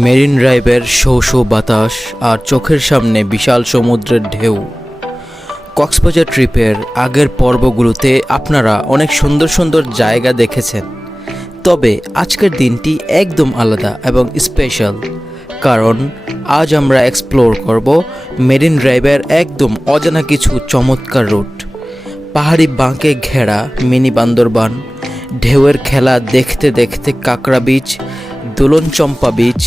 Marine ড্রাইভের show show বাতাস আর চোখের সামনে বিশাল সমুদ্রের ঢেউ। কক্সবাজার ট্রিপের আগের পর্বগুলোতে আপনারা অনেক সুন্দর সুন্দর জায়গা দেখেছেন, তবে আজকের দিনটি একদম আলাদা এবং স্পেশাল, কারণ আজ আমরা এক্সপ্লোর করব মেরিন ড্রাইভের একদম অজানা কিছু চমৎকার রুট। পাহাড়ি বাঁকে ঘেরা মিনি বান্দরবান, ঢেউয়ের খেলা দেখতে দেখতে কাঁকড়া বিচ, দোলন চম্পা বিচ,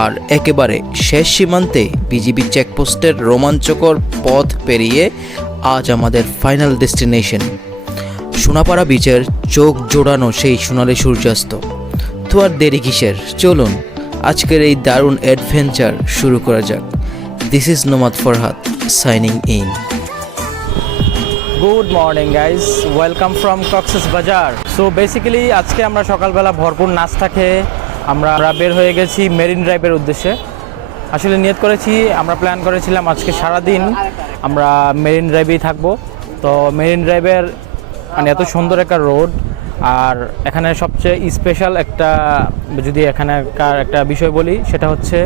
আর একেবারে শেষ সীমান্তে বিজিবি চেকপোস্টের রোমাঞ্চকর পথ পেরিয়ে আজ আমাদের ফাইনাল ডেস্টিনেশন সোনাপাড়া বিচের চোখ জোড়ানো সেই সোনালি সূর্যাস্ত। তো আর দেরি কিসের, চলুন আজকের এই দারুণ অ্যাডভেঞ্চার শুরু করা যাক। This is নোমাদ Farhad signing in. Good morning guys, welcome from Cox's Bazar. So basically আজকে আমরা সকালবেলা ভরপুর নাস্তা খেয়ে আমরা বের হয়ে গেছি মেরিন ড্রাইভের উদ্দেশ্যে। আসলে নিয়ত করেছি, আমরা প্ল্যান করেছিলাম আজকে সারাদিন আমরা মেরিন ড্রাইভেই থাকবো। তো মেরিন ড্রাইভের মানে এত সুন্দর একটা রোড, আর এখানে সবচেয়ে স্পেশাল একটা যদি এখানকার একটা বিষয় বলি, সেটা হচ্ছে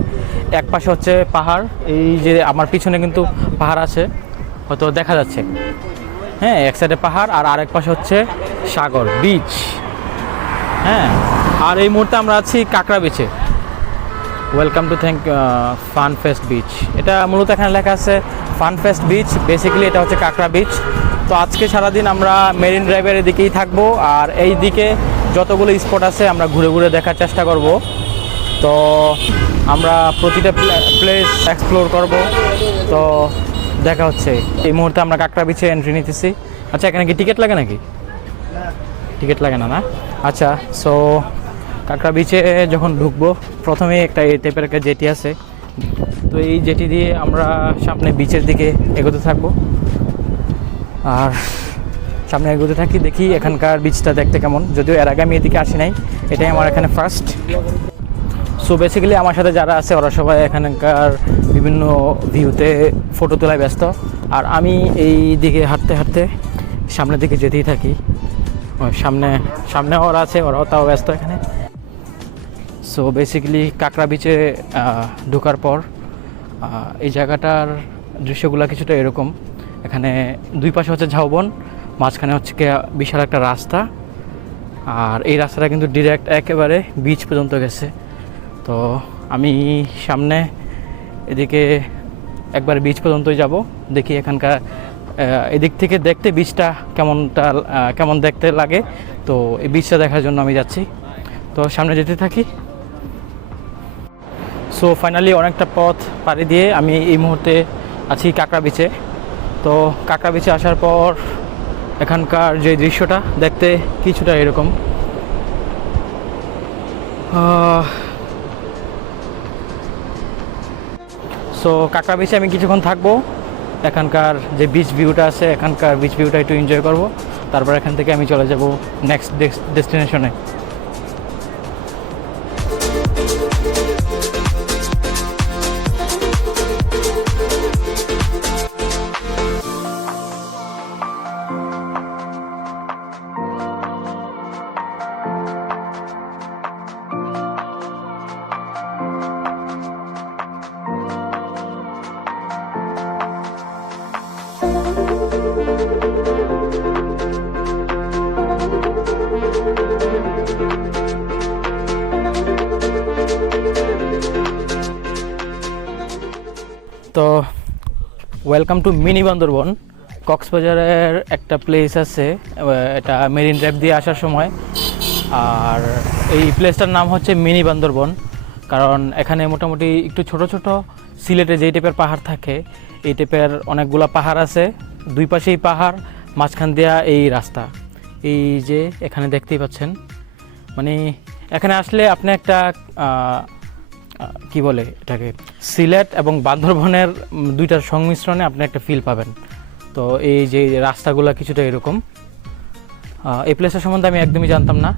এক পাশে হচ্ছে পাহাড়। এই যে আমার পিছনে কিন্তু পাহাড় আছে, হয়তো দেখা যাচ্ছে, হ্যাঁ, এক সাইডে পাহাড় আর আরেক পাশে হচ্ছে সাগর বিচ। হ্যাঁ, আর এই মুহূর্তে আমরা আছি কাঁকড়া বিচে। Welcome to fun fest beach. এটা মূলত এখানে লেখা আছে ফান ফেস্ট বিচ, বেসিক্যালি এটা হচ্ছে কাঁকড়া বিচ। তো আজকে সারাদিন আমরা মেরিন ড্রাইভের দিকেই থাকবো, আর এই দিকে যতগুলো স্পট আছে আমরা ঘুরে ঘুরে দেখার চেষ্টা করব। তো আমরা প্রতিটা প্লেস এক্সপ্লোর করব। তো দেখা হচ্ছে। এই মুহূর্তে আমরা কাঁকড়া বিচে এন্ট্রি নিতেছি। আচ্ছা, এখানে কি টিকিট লাগে নাকি? টিকিট লাগে না, না? আচ্ছা, সো কাঁকড়া বিচে যখন ঢুকবো, প্রথমেই একটা এই টাইপের একটা জেটি আছে। তো এই জেটি দিয়ে আমরা সামনে বিচের দিকে এগোতে থাকবো, আর সামনে এগোতে থাকি, দেখি এখানকার বিচটা দেখতে কেমন। যদিও এর আগে আমি এদিকে আসি নাই, এটাই আমার এখানে ফার্স্ট। সো বেসিক্যালি আমার সাথে যারা আছে ওরা সবাই এখানকার বিভিন্ন ভিউতে ফটো তোলায় ব্যস্ত, আর আমি এই দিকে হাঁটতে হাঁটতে সামনের দিকে যেতেই থাকি। সামনে ওরা আছে, ওরাও তাও ব্যস্ত এখানে। সো বেসিক্যালি কাঁকড়া বিচে ঢোকার পর এই জায়গাটার দৃশ্যগুলো কিছুটা এরকম। এখানে দুই পাশে হচ্ছে ঝাউবন, মাঝখানে হচ্ছে বিশাল একটা রাস্তা, আর এই রাস্তাটা কিন্তু ডিরেক্ট একেবারে বিচ পর্যন্ত গেছে। তো আমি সামনে এদিকে একবার বিচ পর্যন্তই যাব, দেখি এখানকার এদিক থেকে দেখতে বিচটা কেমন দেখতে লাগে। তো এই বিচটা দেখার জন্য আমি যাচ্ছি। তো সামনে যেতে থাকি। সো ফাইনালি অনেকটা পথ পাড়ি দিয়ে আমি এই মুহূর্তে আছি কাঁকড়া বিচে। তো কাঁকড়া বিচে আসার পর এখানকার যে দৃশ্যটা দেখতে কিছুটা এরকম। সো কাঁকড়া বিচে আমি কিছুক্ষণ থাকবো, এখানকার যে বিচ ভিউটা আছে, এখানকার বিচ ভিউটা একটু এনজয় করব। তারপর এখান থেকে আমি চলে যাব নেক্সট ডেস্টিনেশনে। তো ওয়েলকাম টু মিনি বান্দরবন। কক্সবাজারের একটা প্লেস আছে, এটা মেরিন ড্রাইভ দিয়ে আসার সময়, আর এই প্লেসটার নাম হচ্ছে মিনি বান্দরবন। কারণ এখানে মোটামুটি একটু ছোট ছোট সিলেটে যেই টাইপের পাহাড় থাকে, এই টাইপের অনেকগুলো পাহাড় আছে। দুই পাশেই পাহাড়, মাঝখান দেওয়া এই রাস্তা। এই যে এখানে দেখতেই পাচ্ছেন, মানে এখানে আসলে আপনি একটা কি বলে এটাকে, সিলেট এবং বান্দরবনের দুইটার সংমিশ্রণে আপনি একটা ফিল পাবেন। তো এই যে রাস্তাগুলো কিছুটা এরকম। এই প্লেসের সম্বন্ধে আমি একদমই জানতাম না।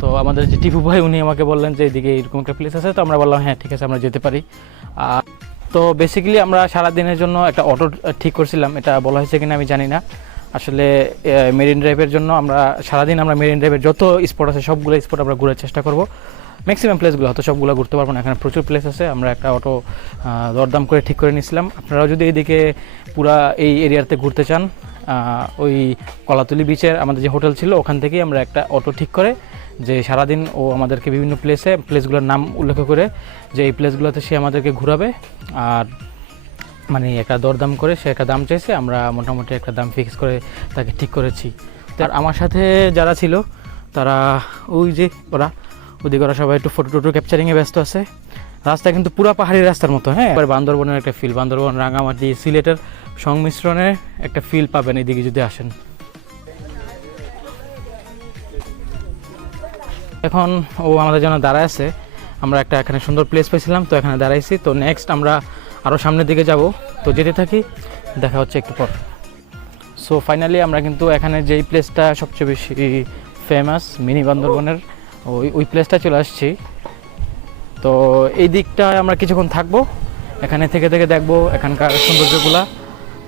তো আমাদের যে টিপু ভাই, উনি আমাকে বললেন যে এদিকে এরকম একটা প্লেস আছে। তো আমরা বললাম হ্যাঁ ঠিক আছে, আমরা যেতে পারি। তো বেসিক্যালি আমরা সারাদিনের জন্য একটা অটো ঠিক করছিলাম, এটা বলা হয়েছে কিনা আমি জানি না। আসলে মেরিন ড্রাইভের জন্য আমরা সারাদিন মেরিন ড্রাইভের যত স্পট আছে সবগুলো স্পট আমরা ঘোরার চেষ্টা করব। ম্যাক্সিমাম প্লেসগুলো হয়তো সবগুলো ঘুরতে পারবো না, এখানে প্রচুর প্লেস আছে। আমরা একটা অটো দরদাম করে ঠিক করে নিয়েছিলাম। আপনারাও যদি এইদিকে পুরা এই এরিয়াতে ঘুরতে চান, ওই কলাতলি বিচের আমাদের যে হোটেল ছিল ওখান থেকেই আমরা একটা অটো ঠিক করে যে সারাদিন ও আমাদেরকে বিভিন্ন প্লেসগুলোর নাম উল্লেখ করে যে এই প্লেসগুলোতে সে আমাদেরকে ঘোরাবে, আর মানে একটা দরদাম করে সে একটা দাম চাইছে, আমরা মোটামুটি একটা দাম ফিক্স করে তাকে ঠিক করেছি। আর আমার সাথে যারা ছিল তারা ওই যে ওদিকে ওরা সবাই একটু ফটো টোটো ক্যাপচারিংয়ে ব্যস্ত আছে। রাস্তা কিন্তু পুরো পাহাড়ি রাস্তার মতো, হ্যাঁ, বান্দরবনের একটা ফিল, বান্দরবন, রাঙামাটি, সিলেটের সংমিশ্রণে একটা ফিল পাবেন এদিকে যদি আসেন। এখন ও আমাদের জন্য দাঁড়ায় আছে, আমরা একটা এখানে সুন্দর প্লেস পেয়েছিলাম তো এখানে দাঁড়াইছি। তো নেক্সট আমরা আরও সামনের দিকে যাব, তো যেতে থাকি, দেখা হচ্ছে একটু পর। সো ফাইনালি আমরা কিন্তু এখানে যেই প্লেসটা সবচেয়ে বেশি ফেমাস মিনি বান্দরবনের ওই প্লেসটা চলে আসছি। তো এই দিকটায় আমরা কিছুক্ষণ থাকবো, এখানে থেকে দেখবো এখানকার সৌন্দর্যগুলা,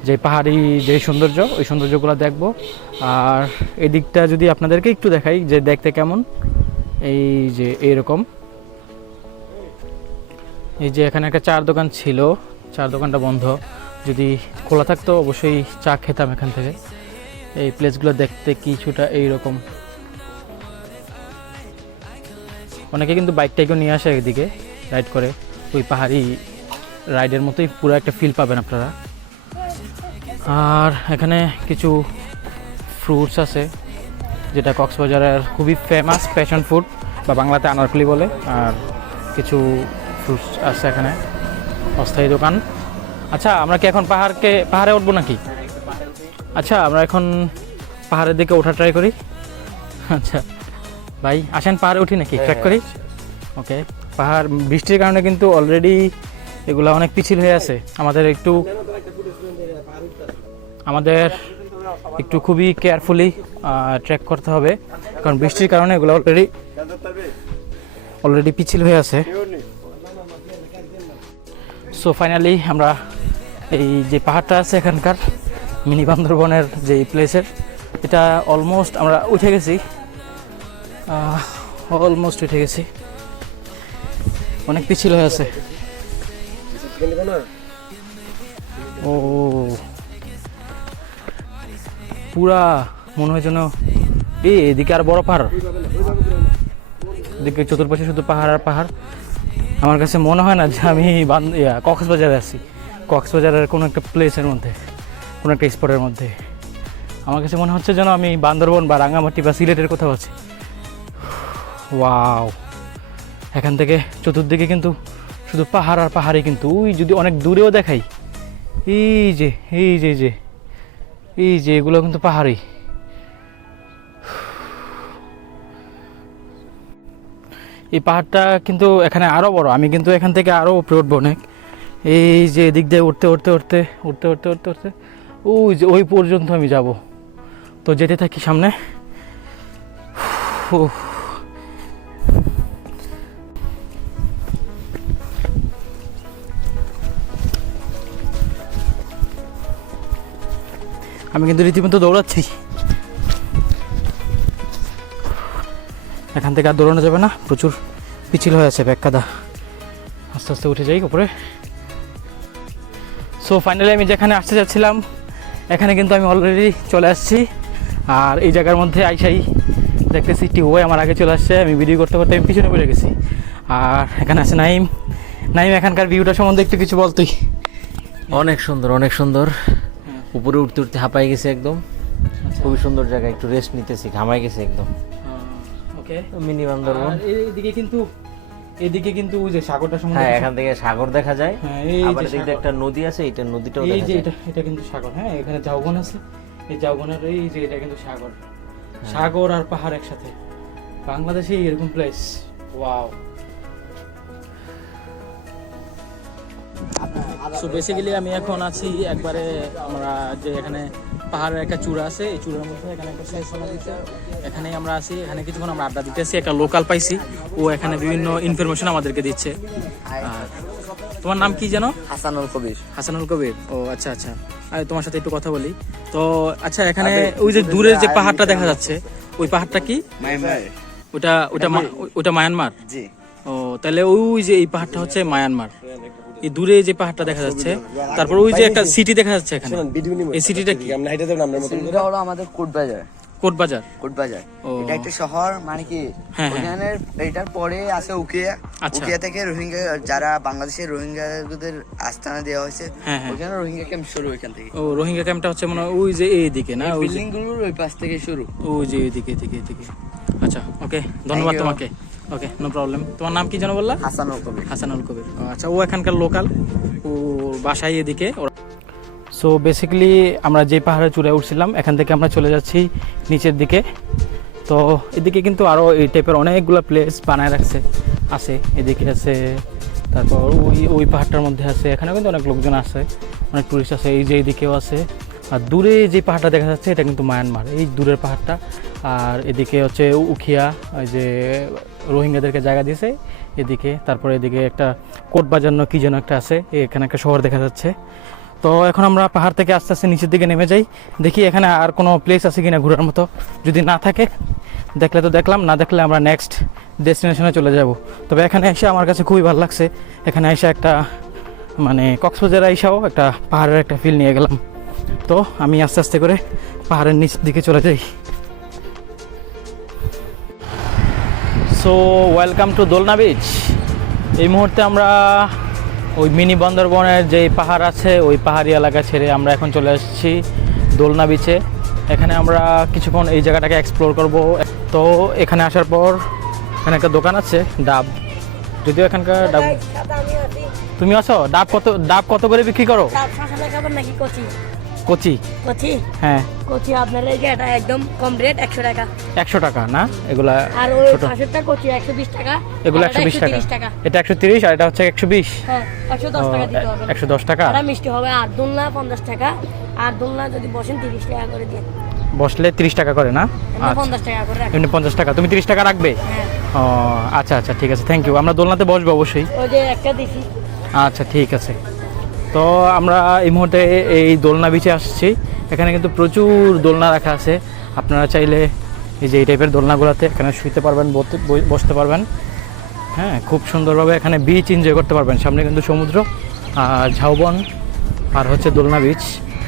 যে পাহাড়ি যে সৌন্দর্য, ওই সৌন্দর্যগুলো দেখবো। আর এই দিকটা যদি আপনাদেরকে একটু দেখাই যে দেখতে কেমন, এই যে এইরকম, এই যে এখানে একটা চার দোকান ছিল, চার দোকানটা বন্ধ, যদি খোলা থাকতো অবশ্যই চা খেতাম এখান থেকে। এই প্লেসগুলো দেখতে কিছুটা এইরকম, অনেকে কিন্তু বাইকটাকেও নিয়ে আসে এদিকে রাইড করে, ওই পাহাড়ি রাইডের মতোই পুরো একটা ফিল পাবেন আপনারা। আর এখানে কিছু ফ্রুটস আছে যেটা কক্সবাজারের খুবই ফেমাস প্যাশন ফুড, বা বাংলাতে আনারকলি বলে। আর কিছু ফ্রুটস আছে এখানে, অস্থায়ী দোকান। আচ্ছা, আমরা কি এখন পাহাড়ে উঠবো নাকি? আচ্ছা, আমরা এখন পাহাড়ের দিকে ওঠা ট্রাই করি। আচ্ছা ভাই, আসেন পাহাড়ে উঠি নাকি, ট্রেক করি? ওকে। পাহাড় বৃষ্টির কারণে কিন্তু অলরেডি এগুলো অনেক পিছিল হয়ে আছে, আমাদের একটু খুবই কেয়ারফুলি ট্রেক করতে হবে, কারণ বৃষ্টির কারণে এগুলো অলরেডি পিছিল হয়ে আছে। সো ফাইনালি আমরা এই যে পাহাড়টা আছে এখানকার মিনি বান্দরবনের যে প্লেসের, এটা অলমোস্ট আমরা উঠে গেছি, অনেক পিছিল হয়ে আছে। ও পুরা মনে হয় যেন এদিকে আর বড় পাহাড়, এদিকে চতুর্পাশে শুধু পাহাড় আর পাহাড়। আমার কাছে মনে হয় না যে আমি কক্সবাজারে আছি, কক্সবাজারের কোনো একটা প্লেসের মধ্যে, কোনো একটা স্পটের মধ্যে। আমার কাছে মনে হচ্ছে যেন আমি বান্দরবন বা রাঙামাটি বা সিলেটের কোথাও আছি। ওয়াও, এখান থেকে চতুর্দিকে কিন্তু শুধু পাহাড় আর পাহাড়ই, কিন্তু ওই যদি অনেক দূরেও দেখাই, এই যে এগুলো কিন্তু পাহাড়ই। এই পাহাড়টা কিন্তু এখানে আরও বড়, আমি কিন্তু এখান থেকে আরও উপরে উঠবো অনেক। এই যে এদিক দিয়ে উঠতে ওই যে ওই পর্যন্ত আমি যাব। তো যেতে থাকি সামনে। আমি কিন্তু রীতিমতো দৌড়াচ্ছি, এখান থেকে আর দৌড়ানো যাবে না, প্রচুর পিছিল হয়ে আছে, ব্যাগ কাদা। আস্তে আস্তে উঠে যাই উপরে। সো ফাইনালি আমি যেখানে আসতে যাচ্ছিলাম এখানে কিন্তু আমি অলরেডি চলে আসছি। আর এই জায়গার মধ্যে আইসাই দেখতেছি টিউবওয়ে আমার আগে চলে আসছে, আমি ভিডিও করতে আমি পিছনে পড়ে গেছি। আর এখানে আছে নাইম, এখানকার ভিউটা সম্বন্ধে একটু কিছু বল তুই। অনেক সুন্দর, উপরে উঠতে হাঁপাই গেছে একদম, খুবই সুন্দর জায়গা, একটু রেস্ট নিতেছি, ঘামাই গেছে একদম। ওকে, মিনি বান্দরবন। এদিকে কিন্তু ওই যে সাগরটা, হ্যাঁ, এখান থেকে সাগর দেখা যায়। হ্যাঁ, এই আবার যে এদিকে একটা নদী আছে, এটা নদীটাও দেখা যায়। এটা কিন্তু সাগর। হ্যাঁ, এখানে জাউবন আছে, এই জাউবনের এই যে এটা কিন্তু সাগর আর পাহাড় একসাথে। বাংলাদেশে এরকম প্লেস, ওয়াও। সো বেসিক্যালি আমি এখন আছি একবারে, আমরা যে এখানে পাহাড়ের একটা চূড়া আছে, এই চূড়ার মধ্যে এখানে একটা স্টেশন আছে, এখানেই আমরা আছি। এখানে কিছুক্ষণ আমরা আড্ডা দিতেছি, একটা লোকাল পাইছি, ও এখানে বিভিন্ন ইনফরমেশন আমাদেরকে দিচ্ছে। আর তোমার নাম কি যেন? হাসানুল কবির। ও আচ্ছা, আর তোমার সাথে একটু কথা বলি তো। আচ্ছা, এখানে ওই যে দূরের যে পাহাড়টা দেখা যাচ্ছে, ওই পাহাড়টা কি? ওটা মায়ানমার। ও তাহলে ওই যে এই পাহাড়টা হচ্ছে মায়ানমার, এই দূরে যে পাহাড়টা দেখা যাচ্ছে, তারপর ওই যে একটা সিটি দেখা যাচ্ছে এখানে, এই সিটিটা কি? এটা হলো আমাদের কোটবাজার। কোটবাজার। কোটবাজার ও। এটা একটা শহর, মানে কি হ্যাঁ, হ্যাঁ। ওখানে এটার পরে আছে উকিয়া। আচ্ছা। উকিয়া থেকে রোহিঙ্গা, যারা বাংলাদেশের রোহিঙ্গাদের আস্তানা দেওয়া হয়েছে, হ্যাঁ, হ্যাঁ। ওখানে রোহিঙ্গা ক্যাম্প শুরু ওইখান থেকে। ও রোহিঙ্গা ক্যাম্পটা হচ্ছে মনে হয় ওই যে এইদিকে না, ওই যে বিল্ডিং গুলোর ওই পাশ থেকে শুরু। ওই যে এইদিকে এদিকে এদিকে। আচ্ছা ওকে, ধন্যবাদ you. তোমাকে। ওকে, নো প্রবলেম। তোমার নাম কি যেন বললা? হাসানুল কবির। হাসানুল কবির। ও, আচ্ছা, ও এখানকার লোকাল, ও বাসায় এদিকে। সো বেসিক্যালি আমরা যে পাহাড়ে চূড়ায় উঠছিলাম, এখান থেকে আমরা চলে যাচ্ছি নিচের দিকে। তো এদিকে কিন্তু আরও এই টাইপের অনেকগুলো প্লেস বানায় রাখছে, আছে এদিকে আছে, তারপর ওই পাহাড়টার মধ্যে আছে, এখানেও কিন্তু অনেক লোকজন আছে, অনেক টুরিস্ট আছে। এই যে এইদিকেও আছে, আর দূরে যে পাহাড়টা দেখা যাচ্ছে এটা কিন্তু মায়ানমার, এই দূরের পাহাড়টা। আর এদিকে হচ্ছে উখিয়া, ওই যে রোহিঙ্গাদেরকে জায়গা দিয়েছে এদিকে। তারপরে এদিকে একটা কোটবাজার কি যেন একটা আছে, এখানে একটা শহর দেখা যাচ্ছে। তো এখন আমরা পাহাড় থেকে আস্তে আস্তে নিচের দিকে নেমে যাই, দেখি এখানে আর কোনো প্লেস আছে কিনা ঘোরার মতো। যদি না থাকে, দেখলে তো দেখলাম, না দেখলে আমরা নেক্সট ডেস্টিনেশনে চলে যাব। তবে এখানে এসে আমার কাছে খুবই ভালো লাগছে, এখানে এসে একটা মানে কক্সবাজার আইসাও একটা পাহাড়ের একটা ফিল নিয়ে গেলাম। তো আমি আস্তে আস্তে করে পাহাড়ের নিচ দিকে চলে যাই। সো ওয়েলকাম টু দোলনা বিচ। এই মুহূর্তে আমরা ওই মিনি বান্দরবনের যেই পাহাড় আছে, ওই পাহাড়ি এলাকা ছেড়ে আমরা এখন চলে আসছি দোলনা বিচে। এখানে আমরা কিছুক্ষণ এই জায়গাটাকে এক্সপ্লোর করব। তো এখানে আসার পর এখানে একটা দোকান আছে ডাব, যদিও এখানকার ডাব। তুমি আছো? ডাব কত করে বিক্রি করো? নাকি কচি কচি? কচি হ্যাঁ, কচি আপনার এই যে এটা একদম কম রেট, 100 টাকা। 100 টাকা না এগুলা? আর ওই ছোট 500টা কচি 120 টাকা। এগুলো আর এটা 120 টাকা। 130 টাকা। এটা 130 আর এটা হচ্ছে 120। হ্যাঁ, 110 টাকা দিতে হবে। 110 টাকা। এটা মিষ্টি হবে। আর দোলনা 50 টাকা। আর দোলনা যদি বসেন 30 টাকা করে দিয়ে। বসলে 30 টাকা করে না? এমনি 50 টাকা করে রাখি। এমনি 50 টাকা। তুমি 30 টাকা রাখবে? হ্যাঁ। ও আচ্ছা আচ্ছা, ঠিক আছে, থ্যাংক ইউ। আমরা দোলনাতে বসবো অবশ্যই। ওই যে একটা দিছি। আচ্ছা ঠিক আছে। তো আমরা এই মুহূর্তে এই দোলনা বিচে আসছি। এখানে কিন্তু প্রচুর দোলনা রাখা আছে। আপনারা চাইলে এই যে এই টাইপের দোলনাগুলোতে এখানে শুইতে পারবেন, বসতে পারবেন। হ্যাঁ, খুব সুন্দরভাবে এখানে বিচ এনজয় করতে পারবেন। সামনে কিন্তু সমুদ্র আর ঝাউবন আর হচ্ছে দোলনা বিচ।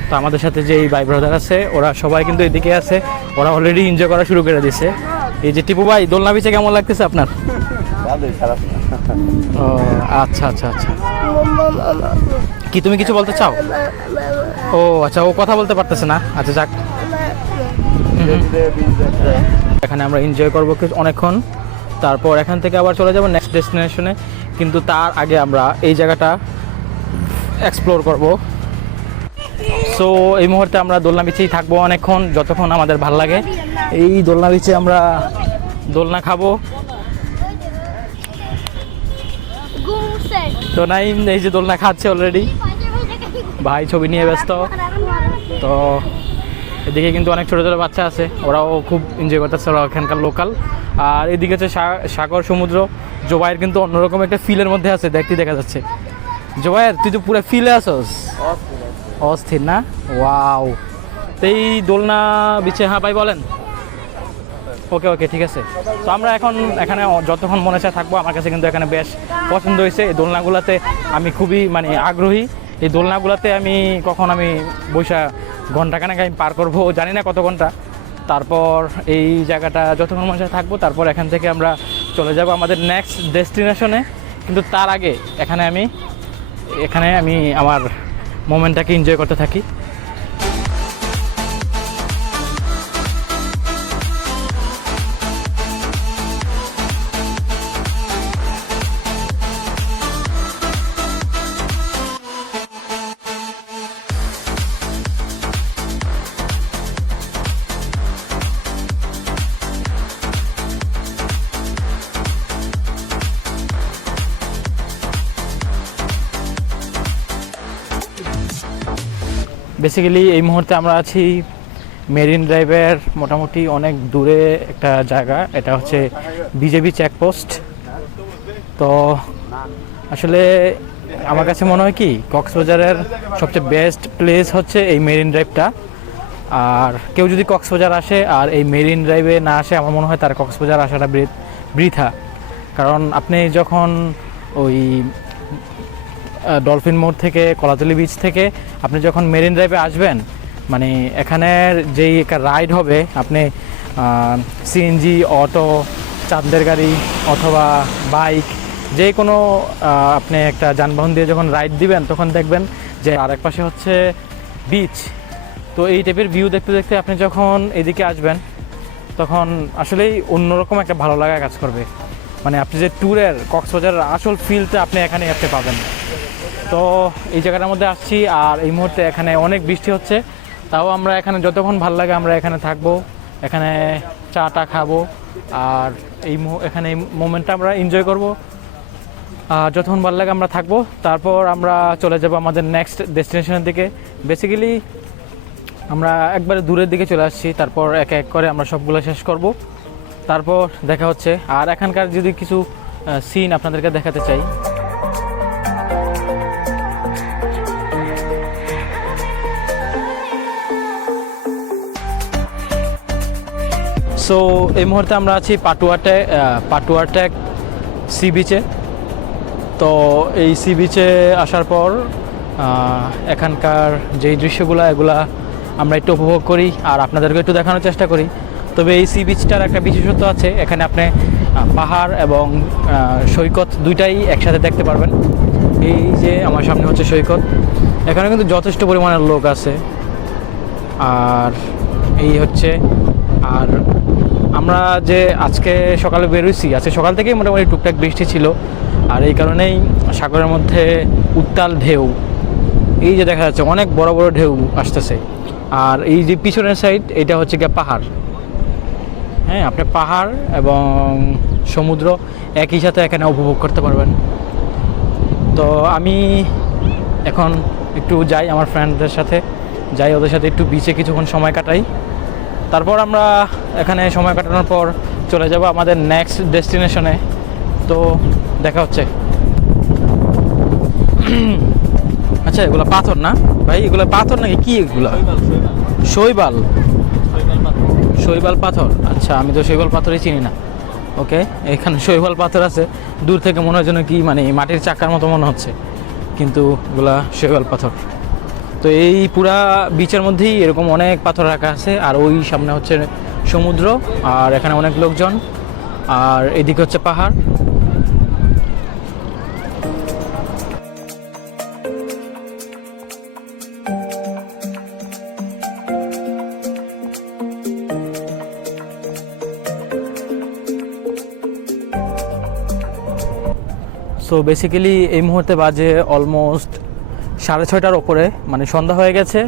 তো আমাদের সাথে যে এই ভাই ব্রাদার আছে, ওরা সবাই কিন্তু এদিকে আছে, ওরা অলরেডি এনজয় করা শুরু করে দিয়েছে। এই যে টিপু ভাই, দোলনা বিচে কেমন লাগতেছে আপনার? ও আচ্ছা আচ্ছা আচ্ছা, কি তুমি কিছু বলতে চাও? ও আচ্ছা, ও কথা বলতে পারতেছে না। আচ্ছা যাক, এখানে আমরা এনজয় করবো অনেকক্ষণ, তারপর এখান থেকে আবার চলে যাব নেক্সট ডেস্টিনেশনে। কিন্তু তার আগে আমরা এই জায়গাটা এক্সপ্লোর করব। সো এই মুহূর্তে আমরা দোলনা বিচেই থাকবো অনেকক্ষণ, যতক্ষণ আমাদের ভাল লাগে। এই দোলনা বিচে আমরা দোলনা খাবো। তো নাইম এই যে দোলনা খাচ্ছে অলরেডি, ভাই ছবি নিয়ে ব্যস্ত। তো এদিকে কিন্তু অনেক ছোটো ছোটো বাচ্চা আছে, ওরাও খুব এনজয় করতেছে, ওরা এখানকার লোকাল। আর এদিকে হচ্ছে সাগর সমুদ্র। জোবাইয়ের কিন্তু অন্যরকম একটা ফিলের মধ্যে আছে, দেখতে দেখা যাচ্ছে। জোবাইয়ের তুই তো পুরো ফিলে আসস, অস্থির না? ওয়াও। তো এই দোলনা বিচে, হ্যাঁ ভাই বলেন। ওকে ওকে, ঠিক আছে। তো আমরা এখন এখানে যতক্ষণ মনে চায় থাকবো। আমার কাছে কিন্তু এখানে বেশ পছন্দ হয়েছে। এই দোলনাগুলোতে আমি খুবই মানে আগ্রহী। এই দোলনাগুলোতে আমি বৈশা ঘন্টাখানেক আমি পার করবো, জানি না কত ঘন্টা। তারপর এই জায়গাটা যতক্ষণ মনে চায় থাকবো, তারপর এখান থেকে আমরা চলে যাব আমাদের নেক্সট ডেস্টিনেশনে। কিন্তু তার আগে এখানে আমি আমার মোমেন্টটাকে এনজয় করতে থাকি। বেসিক্যালি এই মুহূর্তে আমরা আছি মেরিন ড্রাইভের মোটামুটি অনেক দূরে একটা জায়গা। এটা হচ্ছে বিজেপি চেকপোস্ট। তো আসলে আমার কাছে মনে হয় কি, কক্সবাজারের সবচেয়ে বেস্ট প্লেস হচ্ছে এই মেরিন ড্রাইভটা। আর কেউ যদি কক্সবাজার আসে আর এই মেরিন ড্রাইভে না আসে, আমার মনে হয় তার কক্সবাজার আসাটা বৃথা। কারণ আপনি যখন ওই ডলফিন মোড় থেকে কলাতলি বিচ থেকে আপনি যখন মেরিন ড্রাইভে আসবেন, মানে এখানের যেই একটা রাইড হবে, আপনি সিএনজি, অটো, চাঁদের গাড়ি অথবা বাইক, যে কোনো আপনি একটা যানবাহন দিয়ে যখন রাইড দিবেন তখন দেখবেন যে আরেক পাশে হচ্ছে বিচ। তো এই টাইপের ভিউ দেখতে দেখতে আপনি যখন এদিকে আসবেন তখন আসলেই অন্যরকম একটা ভালো লাগা কাজ করবে। মানে আপনি যে ট্যুরের কক্সবাজারের আসল ফিলটা আপনি এখানে আপনি পাবেন। তো এই জায়গাটার মধ্যে আসছি, আর এই মুহূর্তে এখানে অনেক বৃষ্টি হচ্ছে, তাও আমরা এখানে যতক্ষণ ভালো লাগে আমরা এখানে থাকবো, এখানে চাটা খাবো, আর এখানে এই মোমেন্টটা আমরা এনজয় করবো। আর যতক্ষণ ভালো লাগে আমরা থাকবো, তারপর আমরা চলে যাব আমাদের নেক্সট ডেস্টিনেশনের দিকে। বেসিক্যালি আমরা একবারে দূরের দিকে চলে আসছি, তারপর এক এক করে আমরা সবগুলো শেষ করব, তারপর দেখা হচ্ছে। আর এখানকার যদি কিছু সিন আপনাদেরকে দেখাতে চাই। সো এই মুহূর্তে আমরা আছি পাটুয়াটেক সি বিচে। তো এই সি বিচে আসার পর এখানকার যেই দৃশ্যগুলো এগুলা আমরা একটু উপভোগ করি আর আপনাদেরকে একটু দেখানোর চেষ্টা করি। তবে এই সি বিচটার একটা বিশেষত্ব আছে, এখানে আপনি পাহাড় এবং সৈকত দুইটাই একসাথে দেখতে পারবেন। এই যে আমার সামনে হচ্ছে সৈকত, এখানে কিন্তু যথেষ্ট পরিমাণের লোক আছে। আর এই হচ্ছে, আর আমরা যে আজকে সকালে বেরোইছি, আজকে সকাল থেকেই মোটামুটি টুকটাক বৃষ্টি ছিল, আর এই কারণেই সাগরের মধ্যে উত্তাল ঢেউ, এই যে দেখা যাচ্ছে অনেক বড় বড় ঢেউ আসতেছে। আর এই যে পিছনের সাইড, এটা হচ্ছে গিয়ে পাহাড়। হ্যাঁ, আপনি পাহাড় এবং সমুদ্র একই সাথে এখানে উপভোগ করতে পারবেন। তো আমি এখন একটু যাই আমার ফ্রেন্ডদের সাথে, যাই ওদের সাথে একটু বিচে কিছুক্ষণ সময় কাটাই, তারপর আমরা এখানে সময় কাটানোর পর চলে যাব আমাদের নেক্সট ডেস্টিনেশনে। তো দেখা হচ্ছে। আচ্ছা, এগুলো পাথর না ভাই? এগুলো পাথর নাকি কি? এগুলো শৈবাল পাথর। আচ্ছা, আমি তো শৈবাল পাথরই চিনি না। ওকে, এখানে শৈবাল পাথর আছে। দূর থেকে মনে হয় যেন কি মানে মাটির চাকার মতো মনে হচ্ছে, কিন্তু এগুলা শৈবাল পাথর। তো এই পুরা বিচের মধ্যেই এরকম অনেক পাথর রাখা আছে, আর ওই সামনে হচ্ছে সমুদ্র, আর এখানে অনেক লোকজন, আর এদিকে হচ্ছে পাহাড়। সো বেসিক্যালি এই মুহূর্তে বাজে অলমোস্ট 6:30টার ওপরে, মানে সন্ধ্যা হয়ে গেছে।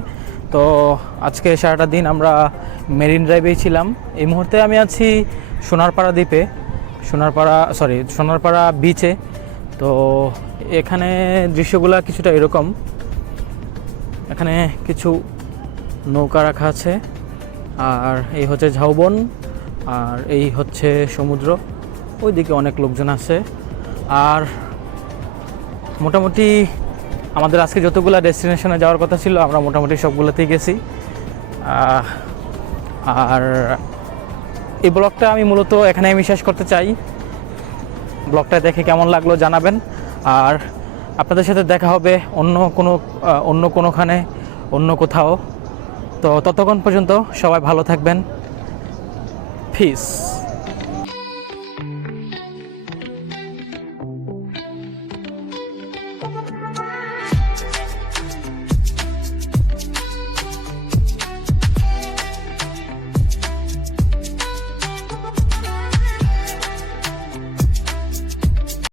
তো আজকে সারাটা দিন আমরা মেরিন ড্রাইভেই ছিলাম। এই মুহূর্তে আমি আছি সোনারপাড়া দ্বীপে, সোনারপাড়া বিচে। তো এখানে দৃশ্যগুলো কিছুটা এরকম, এখানে কিছু নৌকা রাখা আছে, আর এই হচ্ছে ঝাউবন, আর এই হচ্ছে সমুদ্র, ওইদিকে অনেক লোকজন আছে। আর মোটামুটি আমাদের আজকে যতগুলো ডেস্টিনেশনে যাওয়ার কথা ছিল আমরা মোটামুটি সবগুলোতেই গেছি। আর এই ব্লগটা আমি মূলত এখানে আমি শেষ করতে চাই। ব্লগটা দেখে কেমন লাগলো জানাবেন, আর আপনাদের সাথে দেখা হবে অন্য কোনোখানে, অন্য কোথাও। তো ততক্ষণ পর্যন্ত সবাই ভালো থাকবেন। পিস।